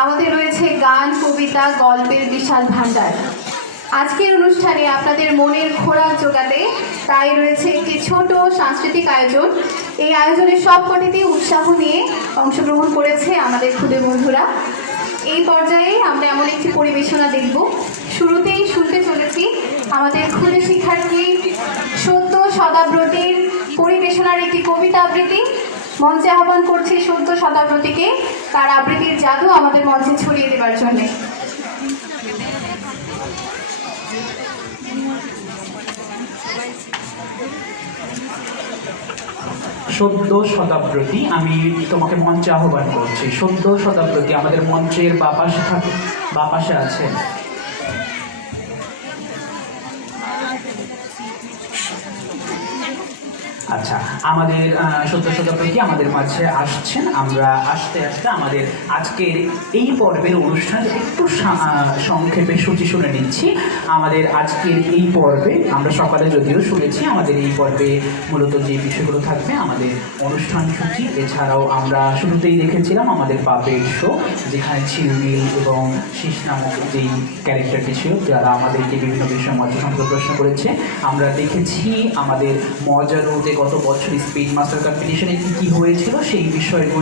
আমাদের রয়েছে গান, কবিতা, গল্পের বিশাল ভাণ্ডার। আজকের অনুষ্ঠানে আপনাদের মনের খোরাক জোগাতে তাই রয়েছে একটি ছোট সাংস্কৃতিক আয়োজন। এই আয়োজনের সবকটিতেই উৎসাহ নিয়ে অংশগ্রহণ করেছে আমাদের ক্ষুদে বন্ধুরা। এই পর্যায়ে আমরা এমন একটি পরিবেশনা দেখব। শুরুতেই শুনতে চলেছি আমাদের ক্ষুদে শিক্ষার্থী সদ্য শতাব্রতীর পরিবেশনার একটি কবিতা আবৃত্তি। মঞ্চে আহ্বান করছি সদ্য শতাব্রতীকে তার আবৃত্তির জাদু আমাদের মঞ্চে ছড়িয়ে দেবার জন্য। সদ্য শতাব্দী, আমি তোমাকে মঞ্চে আহ্বান করছি। সদ্য শতাব্দী আমাদের মঞ্চের বাপাশে আছে। আচ্ছা, আমাদের সদ্য শতাব্দী আমাদের মাঝে আসছেন। আমরা আস্তে আস্তে আমাদের আজকের এই পর্বের অনুষ্ঠান একটু সংক্ষেপে সূচি শুনে নিচ্ছি। আমাদের আজকের এই পর্বে আমরা সকালে যদিও শুনেছি, আমাদের এই পর্বে মূলত যে বিষয়গুলো থাকবে আমাদের অনুষ্ঠান সূচি। এছাড়াও আমরা শুরুতেই দেখেছিলাম আমাদের পাপেট শো, যেখানে ঝিলমিল এবং শীষ নামক যেই ক্যারেক্টারটি ছিল, যারা আমাদেরকে বিভিন্ন বিষয় মজা সম্পর্কে প্রশ্ন করেছে। আমরা দেখেছি আমাদের মজার গত বছর স্পিড মাস্টার কম্পিটিশনে কী হয়েছিল সেই বিষয়গুলো